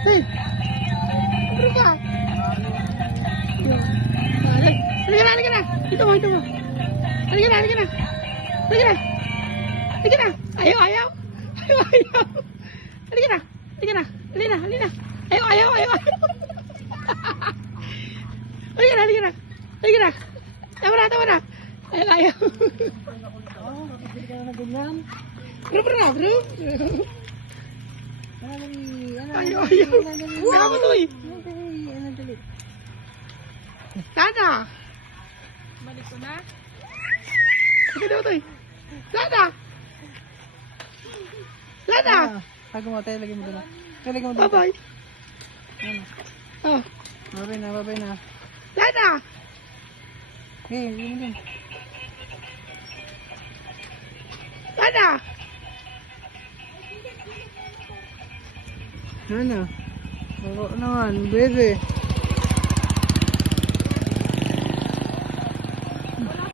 Hey. Balik ka. Halika na. Ito mo. Halika na. Halika na. Ayaw. Halika na. Ayaw. Halika na. Tama na. Ayaw. Hindi ka na ganyan. Bro. Ayaw. Ayaw mo to eh. Dali. Lada. Balik ko na. Sige daw to eh. Lada. Tago mo tayo, lagay mo doon. Lagay mo doon. Bye-bye. Oh. Babay na. Lada. Hey, yun din. Lada. Ano? Bako naman, bebe.